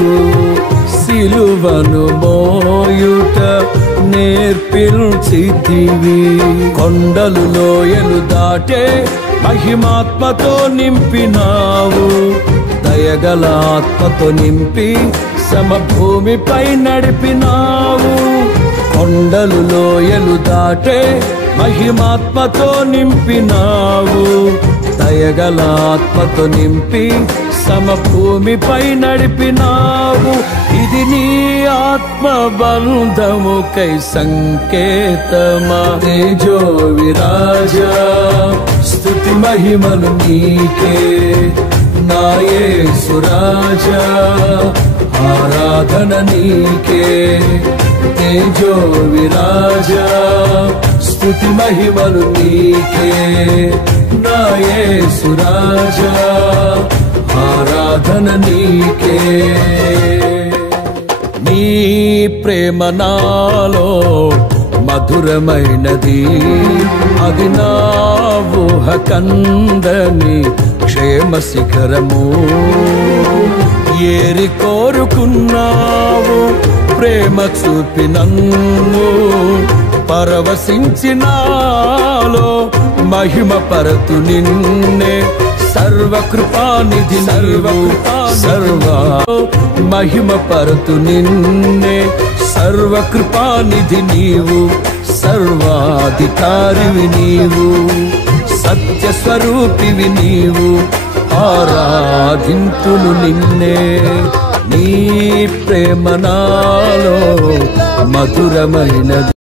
నాకు సిలువను మోయుట నేర్పించితివి. కొండలు లోయలు దాటే మహిమాత్మతో నింపినావు. దయగల ఆత్మతో నింపి సమభూమిపై నడిపినావు. కొండలు లోయలు దాటే మహిమాత్మతో నింపినావు. దయగల ఆత్మతో నింపి సమభూమిపై నడిపినావు. ఇది నీ ఆత్మ బంధముకై సంకేతమా. తేజో విరాజా స్తుతి మహిమలు నీకే నా యేసు రాజా, ఆరాధన నీకే. తేజో విరాజా స్తుతి మహిమలు నీకే నా యేసు రాజా, ఆరాధన నీకే. నీ ప్రేమ నాలో మధురమైనది, అది నా ఊహ కందని క్షేమ శిఖరము. ఏరి కోరుకున్నావు ప్రేమ చూపి నన్ను, పరవశించినాలో మహిమ పరతు నిన్నే. సర్వకృపానిధి సర్వ మహిమ పరతు నిన్నే. సర్వకృపానిధి నీవు, సర్వాధికారివి నీవు, సత్య స్వరూపివి నీవు. ఆరాధింతును నిన్నే. నీ ప్రేమ నాలో మధురమైనది.